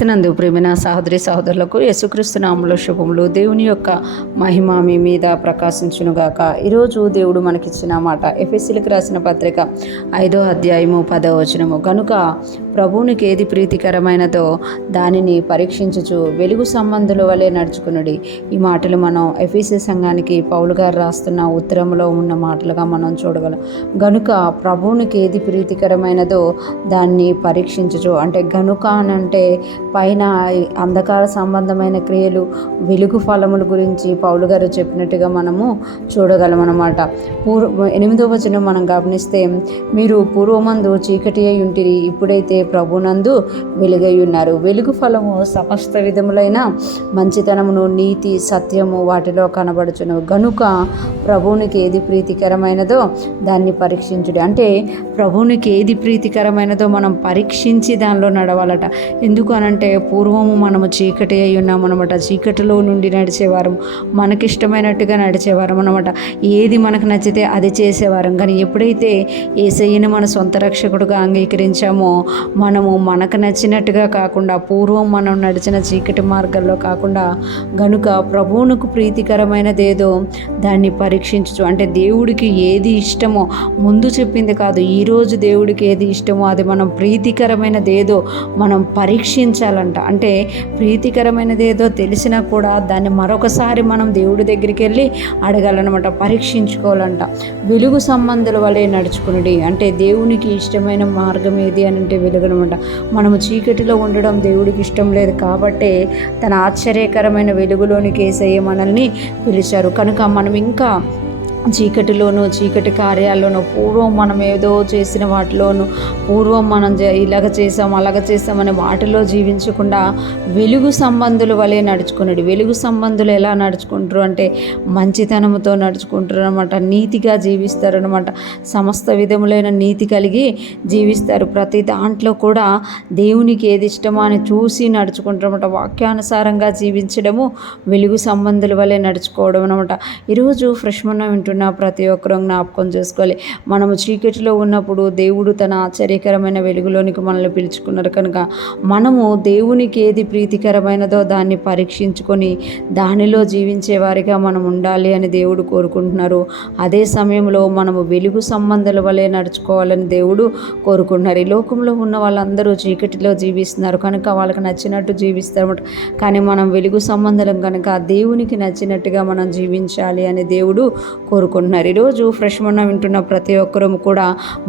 క్రీస్తునందు ప్రేమైన సహోదరి సహోదరులకు యేసుక్రీస్తు నామములో శుభములు. దేవుని యొక్క మహిమ మీ మీద ప్రకాశించునుగాక. ఈరోజు దేవుడు మనకిచ్చిన మాట ఎఫెసీయులకు రాసిన పత్రిక 5వ అధ్యాయము 10వ వచనము. కనుక ప్రభువునికి ఏది ప్రీతికరమైనదో దానిని పరీక్షించుచు వెలుగు సంబంధుల వలె నడుచుకునుడి. ఈ మాటలు మనం ఎఫెసీ సంఘానికి పౌలు గారు రాస్తున్న ఉత్తరంలో ఉన్న మాటలుగా మనం చూడగలం. గనుక ప్రభువునికి ఏది ప్రీతికరమైనదో దాన్ని పరీక్షించుచు, అంటే గనుక అని అంటే పైన అంధకార సంబంధమైన క్రియలు, వెలుగు ఫలముల గురించి పౌలు గారు చెప్పినట్టుగా మనము చూడగలం అన్నమాట. 8వ వచనం మనం గమనిస్తే, మీరు పూర్వమందు చీకటి అయి ఉంటిరి, ఇప్పుడైతే ప్రభునందు వెలుగై ఉన్నారు. వెలుగు ఫలము సమస్త విధములైన మంచితనమును, నీతి, సత్యము వాటిలో కనబడుచును. గనుక ప్రభువునికి ఏది ప్రీతికరమైనదో దాన్ని పరీక్షించుడి. అంటే ప్రభువునికి ఏది ప్రీతికరమైనదో మనం పరీక్షించి దానిలో నడవాలట. ఎందుకు అనంటే పూర్వము మనము చీకటి అయి ఉన్నాం అనమాట. చీకటిలో నుండి నడిచేవారం, మనకిష్టమైనట్టుగా నడిచేవారం అనమాట. ఏది మనకు నచ్చితే అది చేసేవారం. కానీ ఎప్పుడైతే యేసయ్యను మన సొంత రక్షకుడుగా అంగీకరించామో, మనము మనకు నచ్చినట్టుగా కాకుండా, పూర్వం మనం నడిచిన చీకటి మార్గాల్లో కాకుండా, గనుక ప్రభువునకు ప్రీతికరమైనదేదో దాన్ని పరీక్షించు. అంటే దేవుడికి ఏది ఇష్టమో ముందు చెప్పింది కాదు, ఈరోజు దేవుడికి ఏది ఇష్టమో అది మనం ప్రీతికరమైనదేదో మనం పరీక్షించాలంట. అంటే ప్రీతికరమైనదేదో తెలిసినా కూడా దాన్ని మరొకసారి మనం దేవుడి దగ్గరికి వెళ్ళి అడగాలన్నమాట, పరీక్షించుకోవాలంట. వెలుగు సంబంధుల వలె నడుచుకునుడి. అంటే దేవునికి ఇష్టమైన మార్గం ఏది అని అంటే వెలుగు అనమాట. మనము చీకటిలో ఉండడం దేవుడికి ఇష్టం లేదు కాబట్టే తన ఆశ్చర్యకరమైన వెలుగులోనికి యేసయ్య మనల్ని పిలిచారు. కనుక మనం ఇంకా చీకటిలోను, చీకటి కార్యాల్లోనూ, పూర్వం మనం ఏదో చేసిన వాటిలోనూ, పూర్వం మనం ఇలాగ చేసాం అలాగ చేసామనే వాటిలో జీవించకుండా వెలుగు సంబంధుల వలె నడుచుకున్నాడు. వెలుగు సంబంధులు ఎలా నడుచుకుంటారు అంటే మంచితనంతో నడుచుకుంటారు అనమాట. నీతిగా జీవిస్తారనమాట. సమస్త విధములైన నీతి కలిగి జీవిస్తారు. ప్రతి దాంట్లో కూడా దేవునికి ఏది ఇష్టమో అని చూసి నడుచుకుంటారు అనమాట. వాక్యానుసారంగా జీవించడము వెలుగు సంబంధుల వలె నడుచుకోవడం అనమాట. ఈరోజు ఫ్రెష్ మన ప్రతి ఒక్కరూ జ్ఞాపకం చేసుకోవాలి. మనము చీకటిలో ఉన్నప్పుడు దేవుడు తన ఆశ్చర్యకరమైన వెలుగులోనికి మనల్ని పిలుచుకున్నారు. కనుక మనము దేవునికి ఏది ప్రీతికరమైనదో దాన్ని పరీక్షించుకొని దానిలో జీవించే వారిగా మనం ఉండాలి అని దేవుడు కోరుకుంటున్నారు. అదే సమయంలో మనము వెలుగు సంబంధాల వలె నడుచుకోవాలని దేవుడు కోరుకుంటున్నారు. ఈ లోకంలో ఉన్న వాళ్ళందరూ చీకటిలో జీవిస్తున్నారు కనుక వాళ్ళకి నచ్చినట్టు జీవిస్తారు. కానీ మనం వెలుగు సంబంధం కనుక దేవునికి నచ్చినట్టుగా మనం జీవించాలి అని దేవుడు కోరుకుంటున్నారు. ఈరోజు ఫ్రెష్ మన వింటున్న ప్రతి ఒక్కరూ కూడా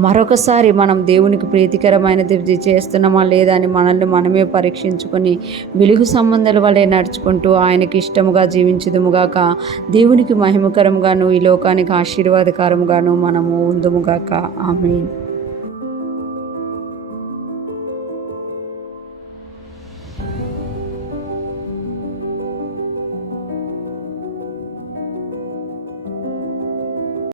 మరొకసారి మనం దేవునికి ప్రీతికరమైనది చేస్తున్నామా లేదా అని మనల్ని మనమే పరీక్షించుకొని వెలుగు సంబంధాల వలె నడుచుకుంటూ ఆయనకి ఇష్టముగా జీవించుదుముగాక. దేవునికి మహిమకరంగాను ఈ లోకానికి ఆశీర్వాదకరంగాను మనము ఉందుముగాక. ఆమేన్.